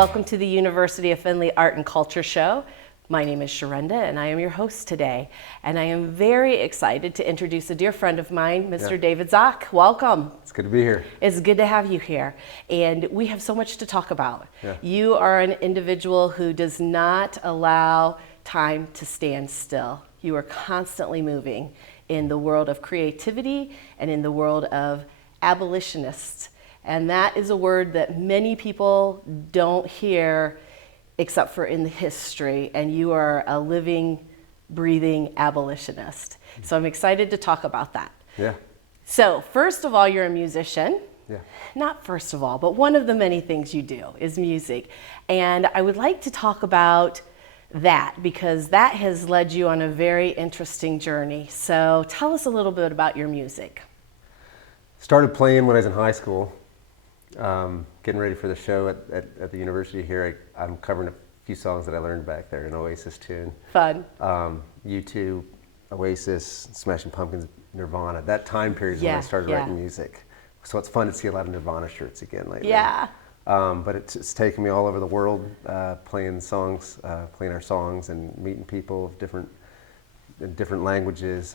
Welcome to the University of Findlay Art and Culture Show. My name is Sharinda and I am your host today. And I am very excited to introduce a dear friend of mine, Mr. David Zock. Welcome. It's good to be here. It's good to have you here. And we have so much to talk about. Yeah. You are an individual who does not allow time to stand still. You are constantly moving in the world of creativity and in the world of abolitionists. And that is a word that many people don't hear except for in the history, and you are a living, breathing abolitionist. So I'm excited to talk about that. Yeah. So first of all, you're a musician. Yeah. Not first of all, but one of the many things you do is music. And I would like to talk about that because that has led you on a very interesting journey. So tell us a little bit about your music. Started playing when I was in high school. Getting ready for the show at the university here. I'm covering a few songs that I learned back there, an Oasis tune. Fun. U2, Oasis, Smashing Pumpkins, Nirvana. That time period is when I started writing music. So it's fun to see a lot of Nirvana shirts again lately. Yeah. But it's taken me all over the world, playing songs, playing our songs and meeting people of different languages.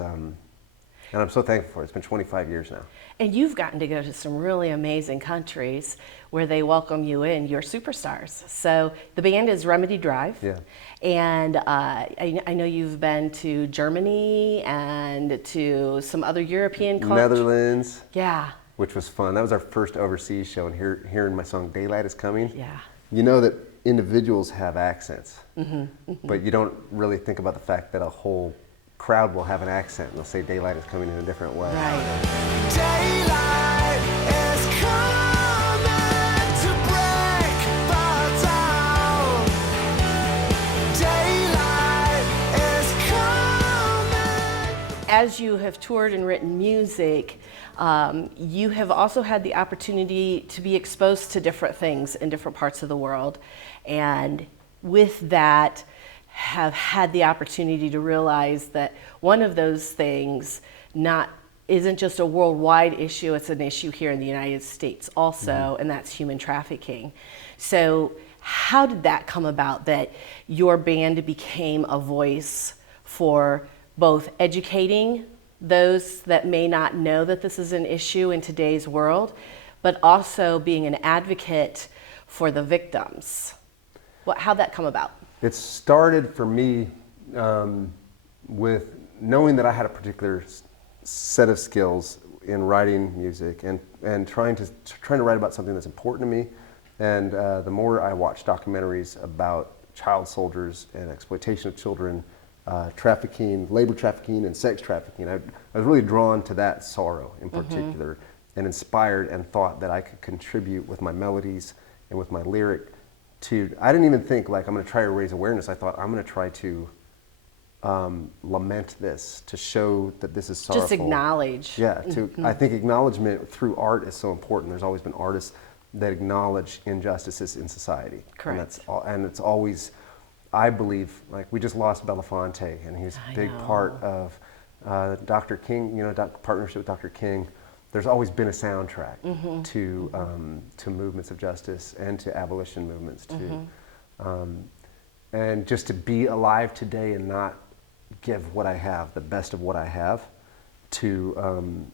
And I'm so thankful for it. It's been 25 years now. And you've gotten to go to some really amazing countries where they welcome you in. You're superstars. So the band is Remedy Drive. Yeah. And I know you've been to Germany and to some other European countries. Netherlands. Yeah. Which was fun. That was our first overseas show, and hearing my song Daylight Is Coming. Yeah. You know that individuals have accents, but you don't really think about the fact that a whole crowd will have an accent and they'll say daylight is coming in a different way. Right. Daylight is coming to break the dawn. Daylight is coming. As you have toured and written music, you have also had the opportunity to be exposed to different things in different parts of the world. And with that, have had the opportunity to realize that one of those things isn't just a worldwide issue, it's an issue here in the United States also, and that's human trafficking. So how did that come about, that your band became a voice for both educating those that may not know that this is an issue in today's world, but also being an advocate for the victims? How'd that come about? It started for me with knowing that I had a particular set of skills in writing music and trying to write about something that's important to me. And the more I watched documentaries about child soldiers and exploitation of children, trafficking, labor trafficking, and sex trafficking, I was really drawn to that sorrow in particular, and inspired and thought that I could contribute with my melodies and with my lyric. I didn't even think like I'm going to try to raise awareness. I thought I'm going to try to lament this, to show that this is sorrowful. Just acknowledge. Yeah, I think acknowledgement through art is so important. There's always been artists that acknowledge injustices in society. Correct. And it's always, I believe, like we just lost Belafonte, and he's a big part of Dr. King, partnership with Dr. King. There's always been a soundtrack to movements of justice and to abolition movements too. And just to be alive today and not give what I have, the best of what I have, to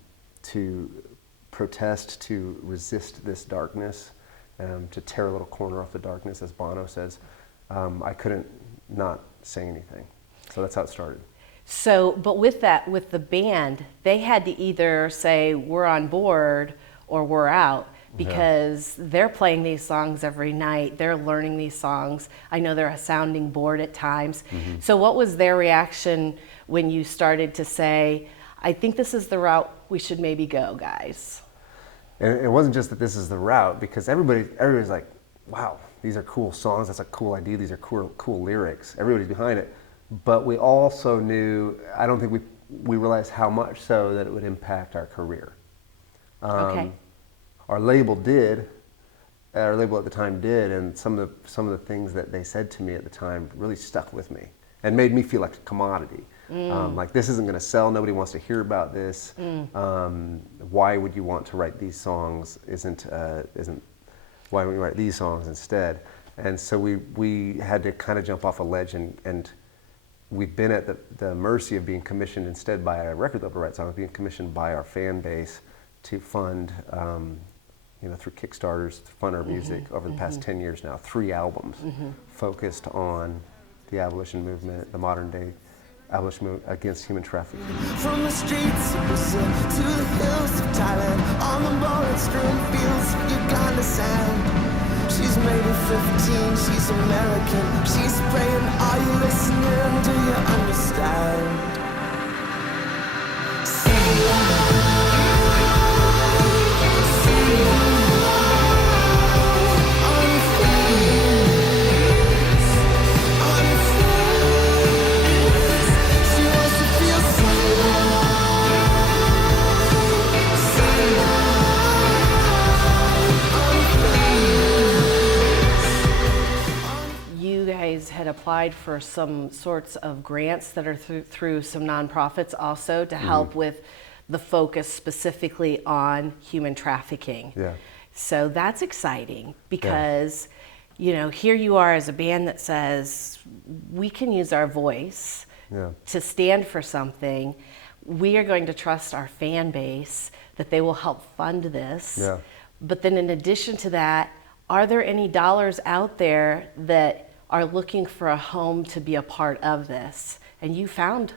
protest, to resist this darkness, to tear a little corner off the darkness, as Bono says, I couldn't not say anything. So that's how it started. So, but with that, with the band, they had to either say we're on board or we're out, because they're playing these songs every night. They're learning these songs. I know they're a sounding board at times. So what was their reaction when you started to say, I think this is the route we should maybe go, guys? And it wasn't just that this is the route, because everybody's like, wow, these are cool songs. That's a cool idea. These are cool lyrics. Everybody's behind it. But we also knew, I don't think we realized how much so that it would impact our career. Okay. Our label did. Our label at the time did, and some of the things that they said to me at the time really stuck with me and made me feel like a commodity. Like, this isn't going to sell. Nobody wants to hear about this. Why would you want to write these songs? Why would you write these songs instead? And so we had to kind of jump off a ledge, and we've been at the mercy of being commissioned instead by a record label to write songs, being commissioned by our fan base to fund, through Kickstarters, to fund our music over the past 10 years now, 3 albums focused on the abolition movement, the modern day abolition movement against human trafficking. From the streets of Brazil to the hills of Thailand, on the mullet-strewn fields of Uganda sand. She's maybe 15, she's American. She's praying, are you listening? Do you understand? You guys had applied for some sorts of grants that are through some nonprofits also to help with the focus specifically on human trafficking. Yeah. So that's exciting because, here you are as a band that says we can use our voice to stand for something. We are going to trust our fan base that they will help fund this. Yeah. But then in addition to that, are there any dollars out there that are looking for a home to be a part of this? And you found...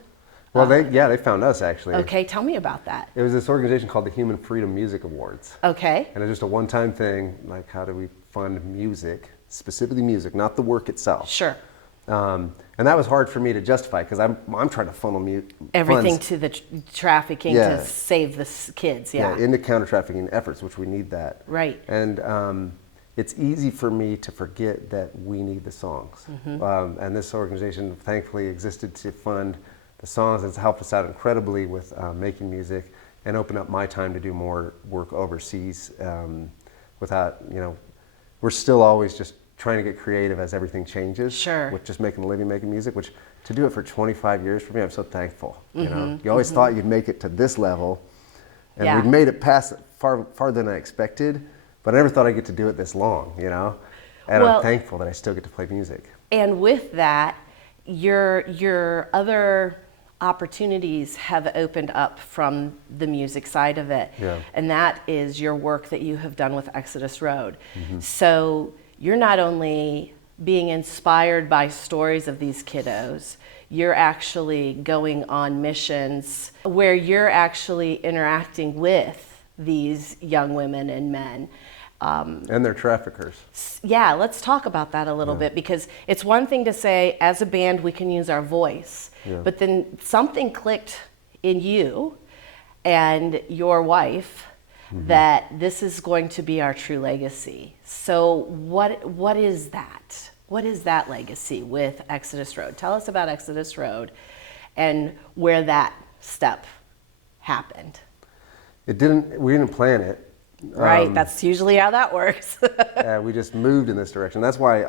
Well, they found us actually. Okay, tell me about that. It was this organization called the Human Freedom Music Awards. Okay. And it's just a one-time thing, like how do we fund music, specifically music, not the work itself. Sure. And that was hard for me to justify because I'm trying to funnel Everything funds, to the trafficking to save the kids, into counter-trafficking efforts, which we need that. Right. And it's easy for me to forget that we need the songs. And this organization thankfully existed to fund the songs. It's helped us out incredibly with making music and open up my time to do more work overseas without, we're still always just trying to get creative as everything changes. Sure. With just making a living making music, which to do it for 25 years for me, I'm so thankful. You always thought you'd make it to this level, and we'd made it past farther than I expected, but I never thought I'd get to do it this long, And I'm thankful that I still get to play music. And with that, your other opportunities have opened up from the music side of it. Yeah. And that is your work that you have done with Exodus Road. So you're not only being inspired by stories of these kiddos, you're actually going on missions where you're actually interacting with these young women and men. And they're traffickers. Yeah, let's talk about that a little bit, because it's one thing to say, as a band, we can use our voice, but then something clicked in you and your wife that this is going to be our true legacy. So what is that? What is that legacy with Exodus Road? Tell us about Exodus Road and where that step happened. We didn't plan it. Right, that's usually how that works. We just moved in this direction. That's why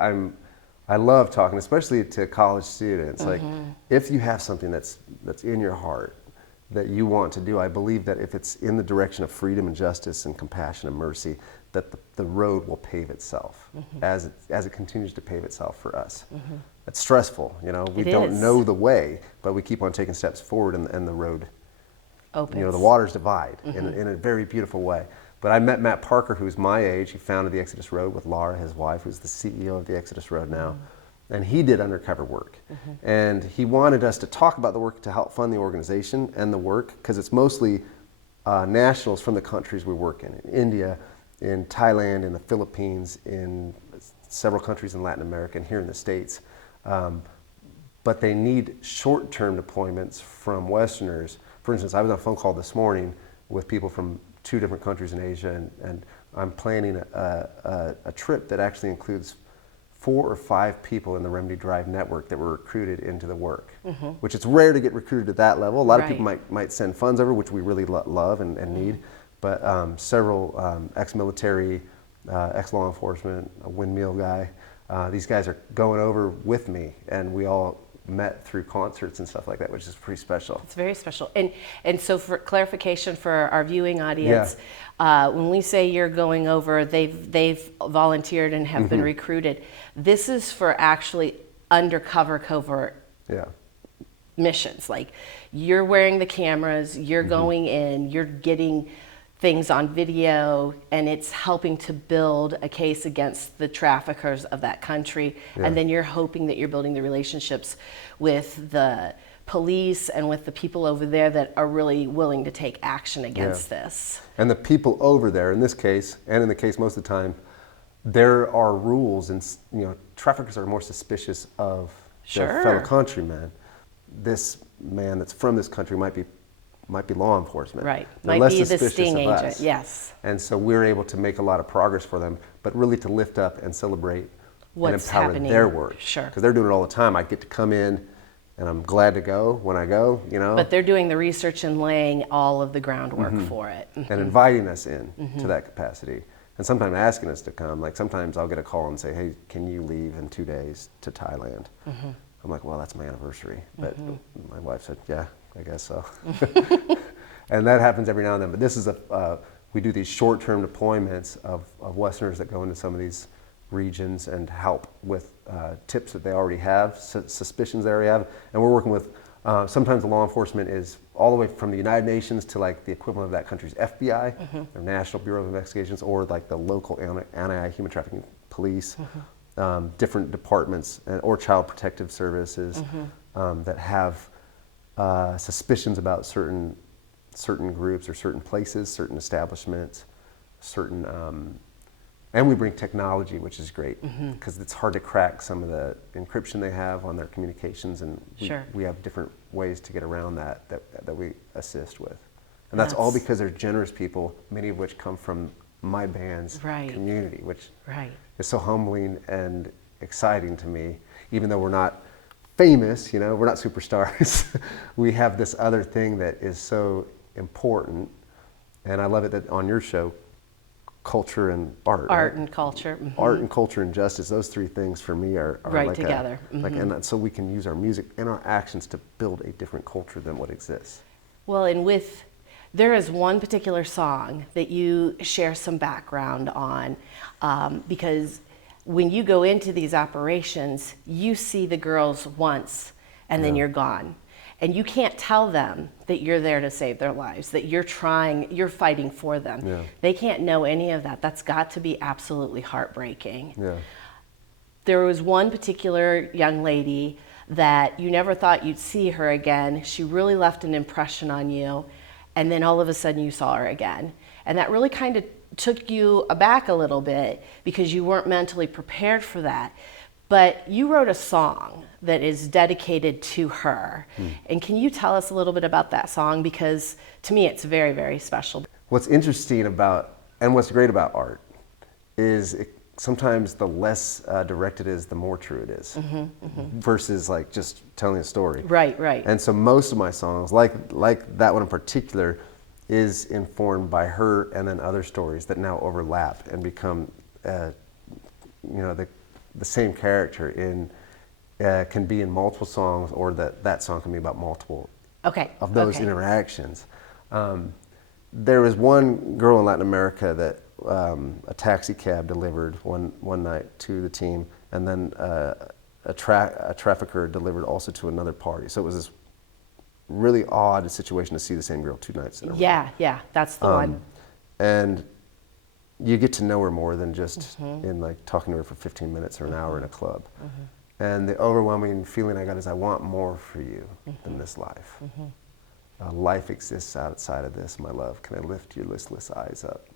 I love talking, especially to college students. Like, if you have something that's in your heart that you want to do, I believe that if it's in the direction of freedom and justice and compassion and mercy, that the road will pave itself as it continues to pave itself for us. It's stressful, We don't know the way, but we keep on taking steps forward, and the road opens. The waters divide in a very beautiful way. But I met Matt Parker, who's my age. He founded the Exodus Road with Laura, his wife, who's the CEO of the Exodus Road now. And he did undercover work. And he wanted us to talk about the work to help fund the organization and the work, because it's mostly nationals from the countries we work in India, in Thailand, in the Philippines, in several countries in Latin America, and here in the States. But they need short-term deployments from Westerners. For instance, I was on a phone call this morning with people from 2 different countries in Asia, and I'm planning a trip that actually includes 4 or 5 people in the Remedy Drive network that were recruited into the work, which it's rare to get recruited at that level. A lot of people might send funds over, which we really love and need, but several ex-military, ex-law enforcement, a windmill guy, these guys are going over with me, and we all met through concerts and stuff like that, which is pretty special. It's very special. And so for clarification for our viewing audience, when we say you're going over, they've volunteered and have been recruited. This is for actually undercover covert missions. Like you're wearing the cameras, you're going in, you're getting things on video, and it's helping to build a case against the traffickers of that country. And then you're hoping that you're building the relationships with the police and with the people over there that are really willing to take action against this. And the people over there, in this case, and in the case most of the time, there are rules, and traffickers are more suspicious of their fellow countrymen. This man that's from this country might be law enforcement. Right. They're might less be the suspicious sting of agent. us. Yes. And so we're able to make a lot of progress for them, but really to lift up and celebrate What's and empower happening. their work. Sure. Because they're doing it all the time. I get to come in, and I'm glad to go when I go, But they're doing the research and laying all of the groundwork for it. and inviting us in to that capacity. And sometimes asking us to come. Like sometimes I'll get a call and say, hey, can you leave in 2 days to Thailand? I'm like, well, that's my anniversary. But my wife said, yeah, I guess so. And that happens every now and then. But this is we do these short-term deployments of Westerners that go into some of these regions and help with tips that they already have, suspicions they already have. And we're working with, sometimes the law enforcement is all the way from the United Nations to like the equivalent of that country's FBI, or National Bureau of Investigations, or like the local anti-human trafficking police, different departments, or child protective services that have suspicions about certain groups or certain places, certain establishments, certain, and we bring technology, which is great because it's hard to crack some of the encryption they have on their communications, and we have different ways to get around that we assist with. And that's all because they're generous people, many of which come from my band's community, which is so humbling and exciting to me. Even though we're not famous, we're not superstars, we have this other thing that is so important. And I love it that on your show, culture and art. And culture. Art and culture and justice, those three things for me are right like together. And so we can use our music and our actions to build a different culture than what exists. Well, and there is one particular song that you share some background on, because when you go into these operations, you see the girls once and then you're gone. And you can't tell them that you're there to save their lives, that you're fighting for them. Yeah. They can't know any of that. That's got to be absolutely heartbreaking. Yeah. There was one particular young lady that you never thought you'd see her again. She really left an impression on you, and then all of a sudden you saw her again. And that really kind of took you aback a little bit because you weren't mentally prepared for that. But you wrote a song that is dedicated to her. And can you tell us a little bit about that song? Because to me, it's very, very special. What's interesting about, and what's great about art, is sometimes the less direct it is, the more true it is, versus like just telling a story. Right, right. And so most of my songs, like that one in particular, is informed by her and then other stories that now overlap and become, the same character can be in multiple songs, or that song can be about multiple of those interactions. There was one girl in Latin America that a taxi cab delivered one night to the team, and then a trafficker delivered also to another party. So it was this really odd situation to see the same girl 2 nights in a row. Yeah, that's the one. And you get to know her more than just in like talking to her for 15 minutes or an hour in a club. And the overwhelming feeling I got is I want more for you than this life. Life exists outside of this, my love. Can I lift your listless eyes up?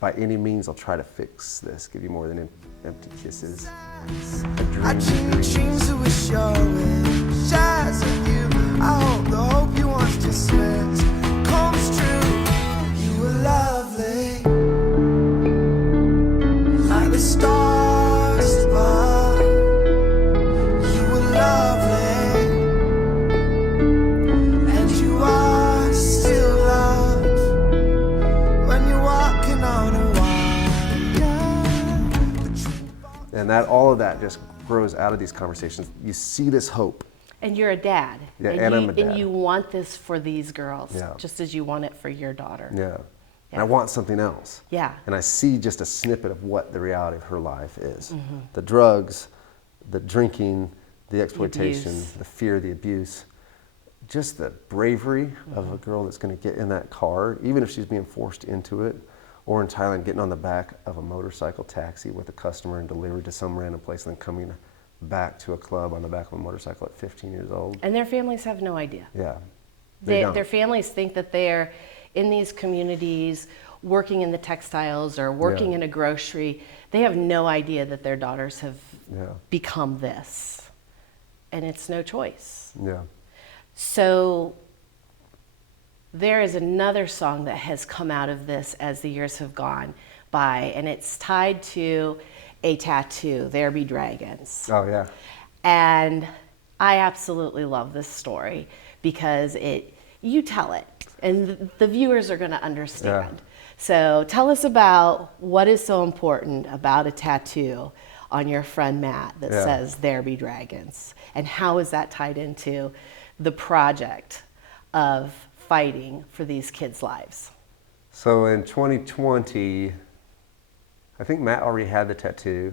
By any means, I'll try to fix this, give you more than empty kisses. I dreams that we show it, shares of you. I hope the hope you once dismissed comes true. You were lovely, like the stars above. You were lovely, and you are still loved when you're walking on a wire. And all of that just grows out of these conversations. You see this hope And you're a dad. Yeah, and and you, I'm a dad. And you want this for these girls, Yeah. just as you want it for your daughter. Yeah. And Yeah. I want something else. Yeah. And I see just a snippet of what the reality of her life is. The drugs, the drinking, the exploitation, abuse. the fear, the abuse, just the bravery of a girl that's going to get in that car, even if she's being forced into it, or in Thailand getting on the back of a motorcycle taxi with a customer and delivered to some random place and then coming back to a club on the back of a motorcycle at 15 years old. And their families have no idea. Yeah. They don't. Their families think that they're in these communities working in the textiles or working Yeah. in a grocery. They have no idea that their daughters have Yeah. become this. And it's no choice. Yeah. So there is another song that has come out of this as the years have gone by, and it's tied to a tattoo, There Be Dragons. Oh, yeah. And I absolutely love this story because you tell it, and the viewers are going to understand. Yeah. So tell us about what is so important about a tattoo on your friend Matt that Yeah. says There Be Dragons, and how is that tied into the project of fighting for these kids' lives? So in 2020, I think Matt already had the tattoo,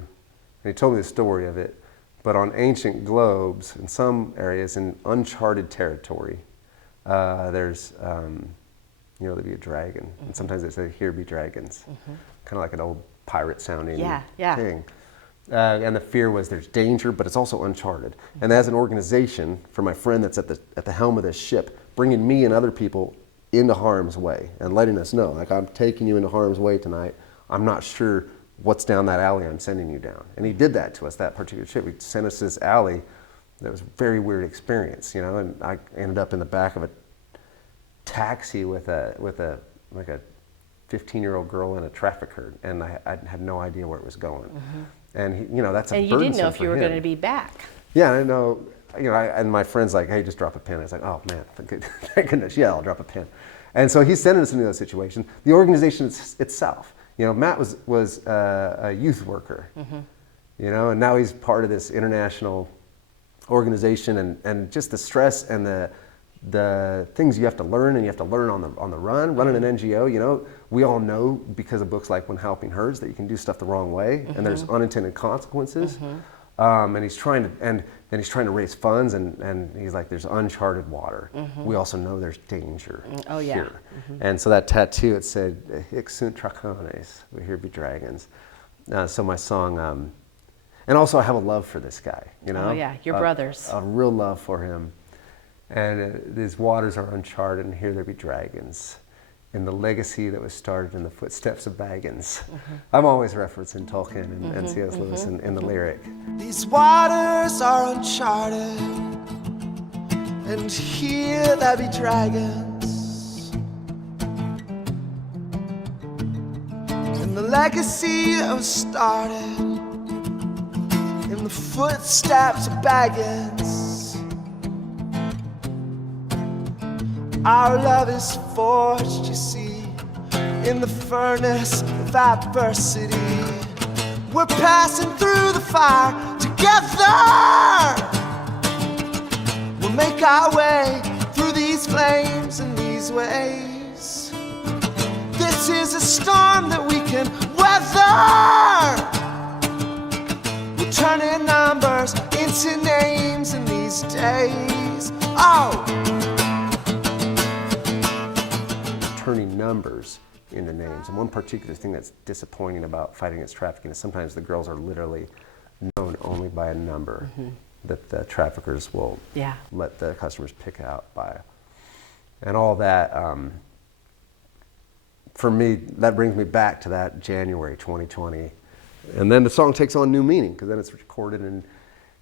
and he told me the story of it. But on ancient globes, in some areas in uncharted territory, there's, there'd be a dragon. And sometimes they say, here be dragons. Kind of like an old pirate sounding Yeah. thing. And the fear was there's danger, but it's also uncharted. And as an organization, for my friend that's at the helm of this ship, bringing me and other people into harm's way and letting us know, like, I'm taking you into harm's way tonight. I'm not sure what's down that alley I'm sending you down. And he did that to us, that particular trip. He sent us this alley that was a very weird experience, and I ended up in the back of a taxi with a 15-year-old girl and a trafficker, and I had no idea where it was going. And he, that's a And you didn't know burdensome if you for were him. going to be back. Yeah, I know. And my friend's like, hey, just drop a pin. I was like, oh man, thank goodness. Yeah, I'll drop a pin. And so he's sending us into those situations. The organization itself, Matt was a youth worker, and now he's part of this international organization, and just the stress and the things you have to learn, and you have to learn on the run, running an NGO. We all know because of books like When Helping Hurts that you can do stuff the wrong way, and there's unintended consequences. And he's trying to raise funds, and he's like, there's uncharted water. We also know there's danger here. And so that tattoo, it said, Hic sunt dracones, we here be dragons. So my song, and also I have a love for this guy, Oh yeah, your brothers. A real love for him. And these waters are uncharted, and here there be dragons. In the legacy that was started in the footsteps of Baggins. I'm always referencing Tolkien and C.S. Lewis in the lyric. These waters are uncharted, and here there be dragons. And the legacy that was started in the footsteps of Baggins. Our love is forged, you see, in the furnace of adversity. We're passing through the fire together. We'll make our way through these flames and these ways. This is a storm that we can weather. We're turning numbers into names in these days. Oh! Turning numbers into names. And one particular thing that's disappointing about fighting against trafficking is sometimes the girls are literally known only by a number that the traffickers will let the customers pick out by. And all that, for me, that brings me back to that January 2020. And then the song takes on new meaning, because then it's recorded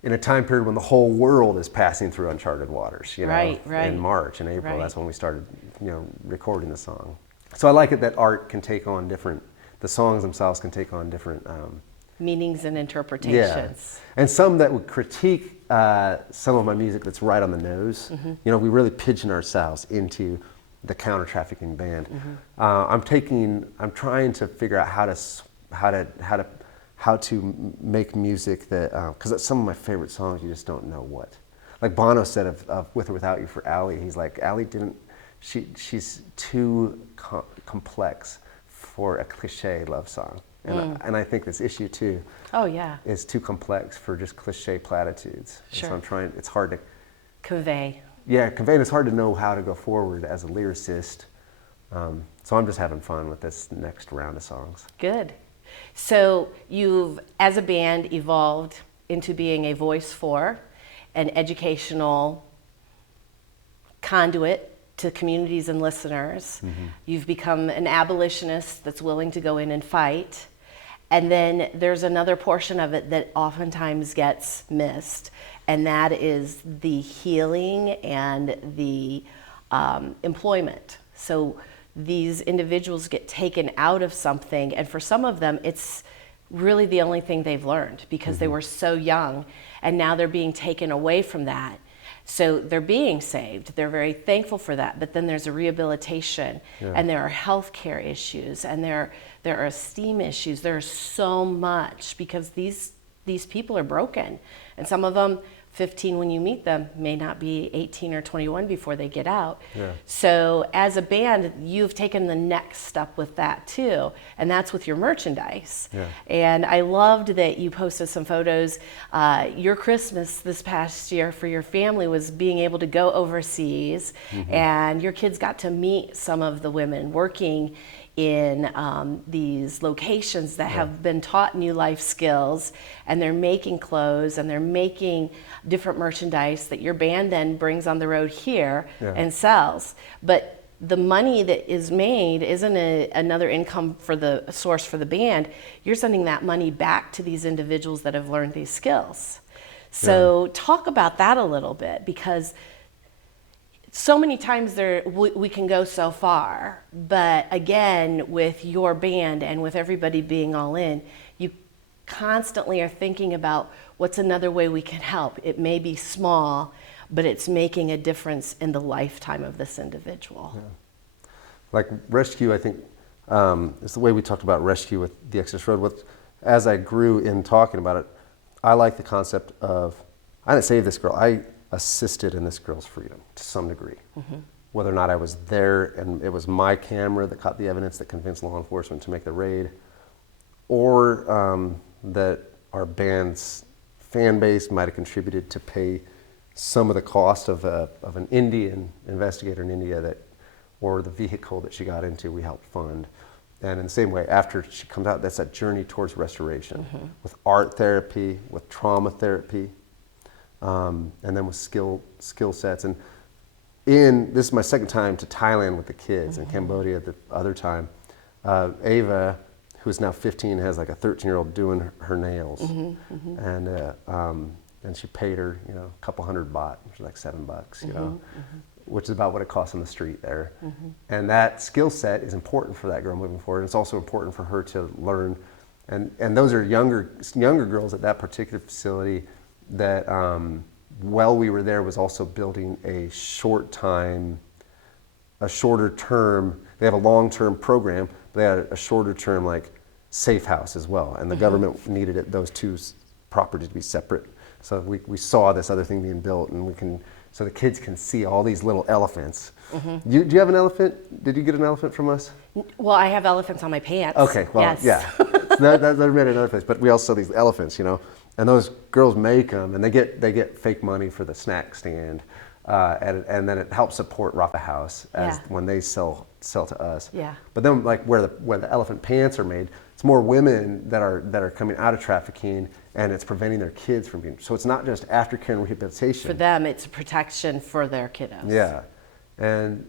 in a time period when the whole world is passing through uncharted waters, Right. in March and April. Right. That's when we started, recording the song. So I like it that art can take on the songs themselves can take on different Meanings and interpretations. And some that would critique some of my music that's right on the nose. We really pigeon ourselves into the counter-trafficking band. I'm trying to figure out how to make music that, because some of my favorite songs you just don't know what. like Bono said of With or Without You for Ally, he's like, Ally she's too complex for a cliche love song. And I think this issue too is too complex for just cliche platitudes. Sure. And so it's hard to convey. Yeah, convey, and it's hard to know how to go forward as a lyricist. So I'm just having fun with this next round of songs. Good. So you've, as a band, evolved into being a voice for an educational conduit to communities and listeners. You've become an abolitionist that's willing to go in and fight. And then there's another portion of it that oftentimes gets missed, and that is the healing and the employment. So these individuals get taken out of something, and for some of them, it's really the only thing they've learned because they were so young, and now they're being taken away from that. So they're being saved. They're very thankful for that. But then there's a rehabilitation, and there are healthcare issues, and there are esteem issues. There's so much because these people are broken, and some of them, 15 when you meet them, may not be 18 or 21 before they get out. So as a band, you've taken the next step with that too, and that's with your merchandise. And I loved that you posted some photos. Your Christmas this past year for your family was being able to go overseas, and your kids got to meet some of the women working in these locations that have been taught new life skills, and they're making clothes and they're making different merchandise that your band then brings on the road here and sells. But the money that is made isn't another income for the source for the band. You're sending that money back to these individuals that have learned these skills. So talk about that a little bit, because so many times we can go so far, but again, with your band and with everybody being all in, you constantly are thinking about what's another way we can help. It may be small, but it's making a difference in the lifetime of this individual. Like Rescue, I think, it's the way we talked about Rescue with the Exodus Road. As I grew in talking about it, I like the concept of, I didn't save this girl, I assisted in this girl's freedom to some degree. Whether or not I was there and it was my camera that caught the evidence that convinced law enforcement to make the raid, or that our band's fan base might have contributed to pay some of the cost of an Indian investigator in India or the vehicle that she got into, we helped fund. And in the same way, after she comes out, that's that journey towards restoration with art therapy, with trauma therapy, and then with skill sets. And this is my second time to Thailand with the kids, and Cambodia the other time. Ava, who is now 15, has like a 13-year-old doing her nails, and she paid her, a couple $100 baht, which is like $7, which is about what it costs on the street there. And that skill set is important for that girl moving forward. It's also important for her to learn, and those are younger girls at that particular facility that while we were there was also building a shorter term, they have a long-term program, but they had a shorter term like safe house as well. And the government needed those two properties to be separate. So we saw this other thing being built, and so the kids can see all these little elephants. Do you have an elephant? Did you get an elephant from us? Well, I have elephants on my pants. Okay, well, yes. That's made another place, but we also saw these elephants, and those girls make them, and they get fake money for the snack stand, and then it helps support Rafa House when they sell to us. But then, like where the elephant pants are made, it's more women that are coming out of trafficking, and it's preventing their kids from being. So it's not just aftercare and rehabilitation. For them, it's a protection for their kiddos. Yeah, and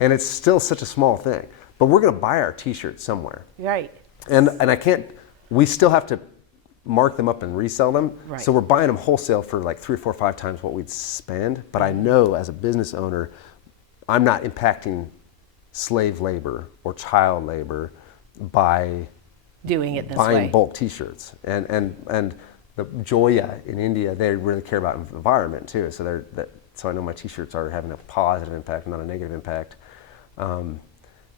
it's still such a small thing, but we're going to buy our T-shirts somewhere. Right. And I can't. We still have to mark them up and resell them. Right. So we're buying them wholesale for like 3 or 4 or 5 times what we'd spend. But I know as a business owner, I'm not impacting slave labor or child labor by doing it this way. Buying bulk T-shirts. And the Joya in India, they really care about the environment too. So so I know my T-shirts are having a positive impact, not a negative impact.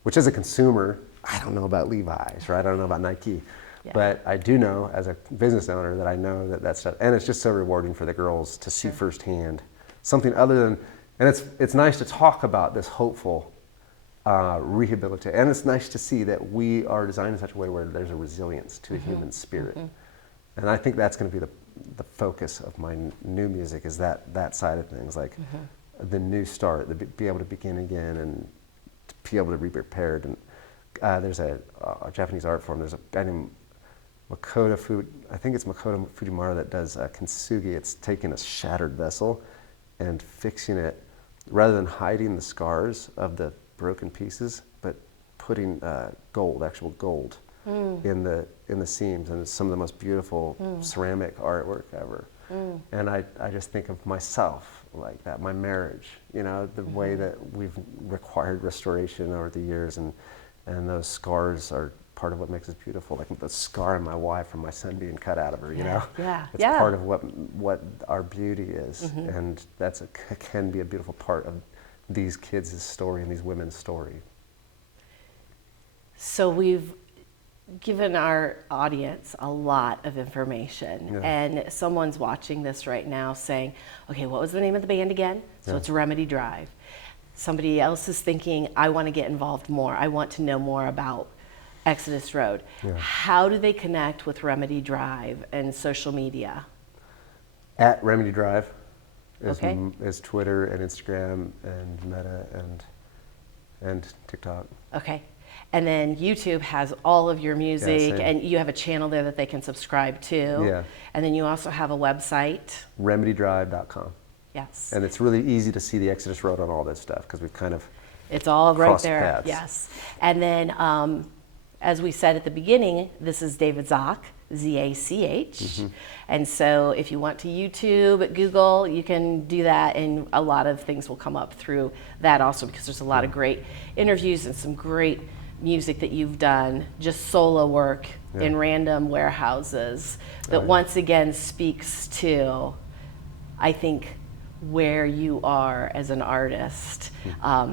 Which as a consumer, I don't know about Levi's, right? I don't know about Nike. Yeah. But I do know, as a business owner, that I know that stuff, and it's just so rewarding for the girls to see firsthand something other than, and it's nice to talk about this hopeful rehabilitation, and it's nice to see that we are designed in such a way where there's a resilience to the human spirit, and I think that's going to be the focus of my new music, is that side of things, like the new start, be able to begin again and to be able to be prepared. And there's a Japanese art form. There's a guy named I think it's Makoto Fujimura, that does kintsugi. It's taking a shattered vessel and fixing it, rather than hiding the scars of the broken pieces, but putting actual gold in the seams, and it's some of the most beautiful ceramic artwork ever. And I just think of myself like that, my marriage, the way that we've required restoration over the years, and those scars are part of what makes us beautiful. Like the scar on my wife from my son being cut out of her, it's part of what our beauty is, and can be a beautiful part of these kids' story and these women's story. So we've given our audience a lot of information, and someone's watching this right now saying, okay, what was the name of the band again? So it's Remedy Drive. Somebody else is thinking, I want to get involved more. I want to know more about Exodus Road. How do they connect with Remedy Drive and social media? At Remedy Drive is Twitter and Instagram and Meta and TikTok. Okay. And then YouTube has all of your music, and you have a channel there that they can subscribe to. Yeah. And then you also have a website. RemedyDrive.com. Yes. And it's really easy to see the Exodus Road on all this stuff, because we've kind of it's all right there. paths. Yes. And then, as we said at the beginning, this is David Zach, Z-A-C-H. And so if you want to YouTube, Google, you can do that, and a lot of things will come up through that also, because there's a lot of great interviews and some great music that you've done, just solo work in random warehouses that once again speaks to, I think, where you are as an artist,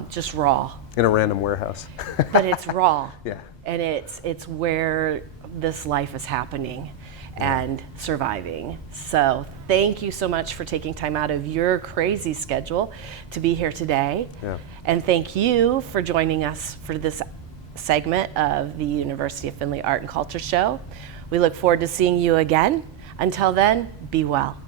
just raw. In a random warehouse. But it's raw. Yeah. And it's where this life is happening and surviving. So thank you so much for taking time out of your crazy schedule to be here today. Yeah. And thank you for joining us for this segment of the University of Findlay Art and Culture Show. We look forward to seeing you again. Until then, be well.